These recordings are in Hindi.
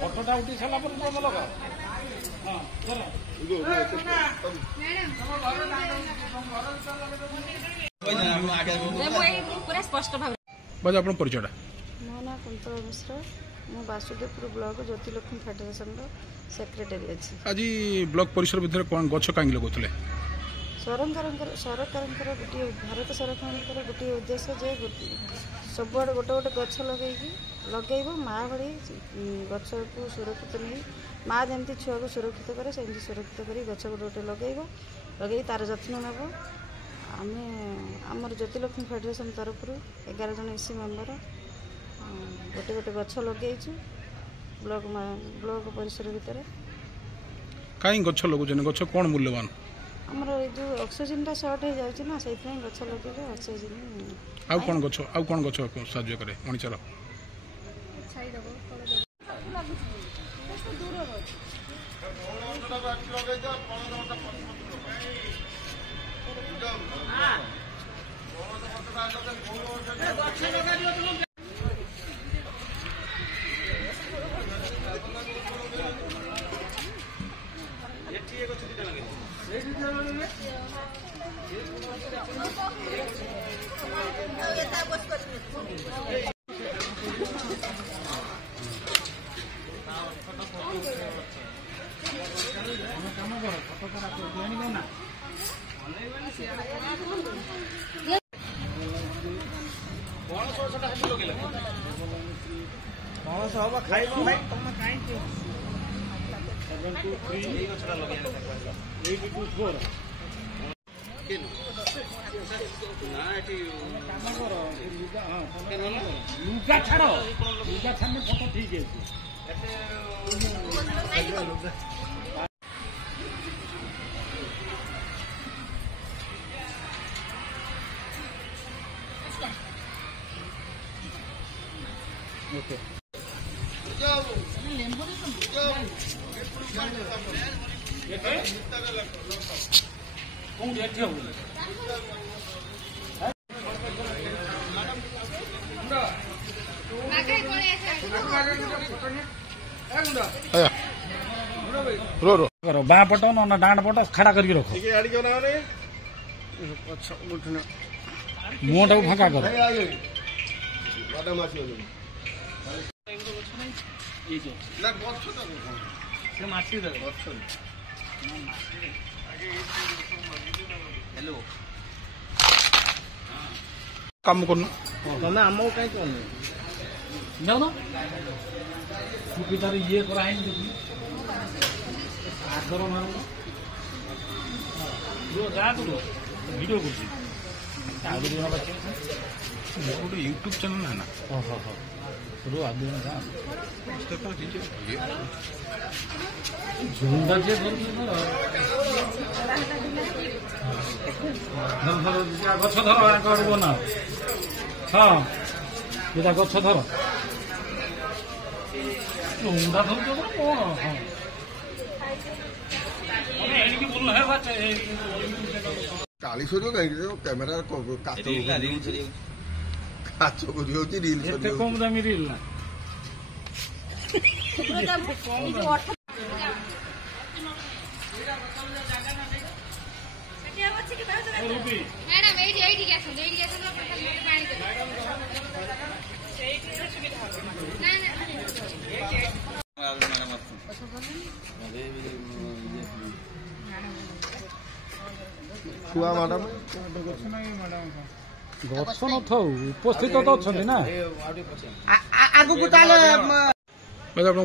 ফটোটা উঠি সারা পরে লगा ଆପଣ ପରିଚୟଟା? ମୋ ନାଁ କୁନ୍ତଳ ମିଶ୍ର, ମୁଁ ବାସୁଦେବପୁର ବ୍ଲକ ଜ୍ୟୋତିଲକ୍ଷ୍ମୀ ଫେଡେରେସନର ସେକ୍ରେଟାରୀ ଅଛି। ଆଜି ବ୍ଲକ ପରିସର ଭିତରେ କ'ଣ ଗଛ କାହିଁକି ଲଗାଉଥିଲେ? ସରକାରଙ୍କର ଗୋଟିଏ ଭାରତ ସରକାରଙ୍କର ଗୋଟିଏ ଉଦ୍ଦେଶ୍ୟ ଯେ ସବୁଆଡ଼େ ଗୋଟେ ଗୋଟେ ଗଛ ଲଗେଇବ ମା ଭଳି ଗଛକୁ ସୁରକ୍ଷିତ ନେଇ ମା ଯେମିତି ଛୁଆକୁ ସୁରକ୍ଷିତ କରେ ସେମିତି ସୁରକ୍ଷିତ କରି ଗଛ ଗୋଟେ ଲଗେଇ ତାର ଯତ୍ନ ନେବ। ଆମେ ଆମର ଜ୍ୟୋତିଲକ୍ଷ୍ମୀ ଫେଡେରେସନ ତରଫରୁ 11 ଜଣ ଏସି ମେମ୍ବର ଗୋଟେ ଗଛ ଲଗେଇଛୁ ବ୍ଲକ ପରିସର ଭିତରେ। କାହିଁ ଗଛ ଲଗାଉଛନ୍ତି? ଗଛ କ'ଣ ମୂଲ୍ୟବାନ? ଆମର ଏ ଯେଉଁ ଅକ୍ସିଜେନଟା ସର୍ଟ ହେଇଯାଉଛି ନା, ସେଇଥିପାଇଁ ଗଛ ଲଗେଇଲେ ଅକ୍ସିଜେନ। ଆଉ କ'ଣ ଗଛ ସାହାଯ୍ୟ କରେ ମଣିଷର? ଫଟो ଠିକ ଅଛି। Okay. बाँ पट ना डाँड पट खड़ा करके रख मुँह टाक फाँका कर। काम करना तमें आमको कहीं कौन जाओ ना तार ये कराए आगर मार भिडियो कर यूट्यूब चैनल है ना। रो आदमी झुंडा जे गछ धर बना हाँ ये गछ धर झुंडा धर कौन हाँ चालीस कैमेरा कम दामी रिल ना छुआ मैडम गछ न उपस्थित तो अच्छा ना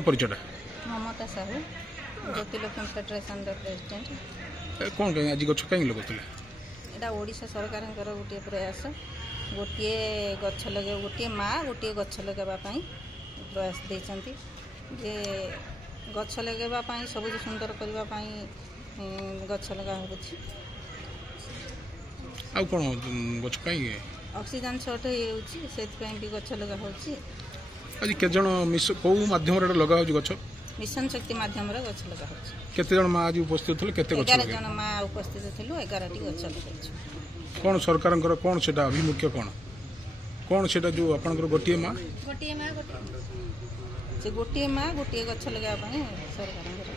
परिचय ममता साहू ज्योतिलक्ष्मी फेडरेसन प्रेसिडेंट। कौन कहीं आज गछ कहीं लगुले? यहाँ ओडिशा सरकार गोटे प्रयास गोटे गछ लगे गोटे माँ गोटे गछ लगेवाई प्रयास देती जे गछ लगेवाई सबुज सुंदर करने गछ लगा हो। ଆଉ କ'ଣ ଗଛ କାହିଁକି ଅକ୍ସିଜେନ୍ ସର୍ଟ ହେଇଯାଉଛି ସେଥିପାଇଁ ବି ଗଛ ଲଗା ହେଉଛି। ଆଜି କେତେଜଣ କେଉଁ ମାଧ୍ୟମରେ ଏଇଟା ଲଗା ହେଉଛି ଗଛ? ମିଶନ ଶକ୍ତି ମାଧ୍ୟମରେ ଗଛ ଲଗା ହେଉଛି। କେତେଜଣ ମା ଆଜି ଉପସ୍ଥିତ ଥିଲେ? କେତେ ଗଛ 11 ଜଣ ମା ଉପସ୍ଥିତ ଥିଲୁ, 11ଟି ଗଛ ଲଗାଇଛୁ। କ'ଣ ସରକାରଙ୍କର କ'ଣ ସେଇଟା ଆଭିମୁଖ୍ୟ କ'ଣ ସେଇଟା ଯେଉଁ ଆପଣଙ୍କର ଗୋଟିଏ ମା ସେ ଗୋଟିଏ ମା ଗୋଟିଏ ଗଛ ଲଗାଇବା ପାଇଁ ସରକାରଙ୍କର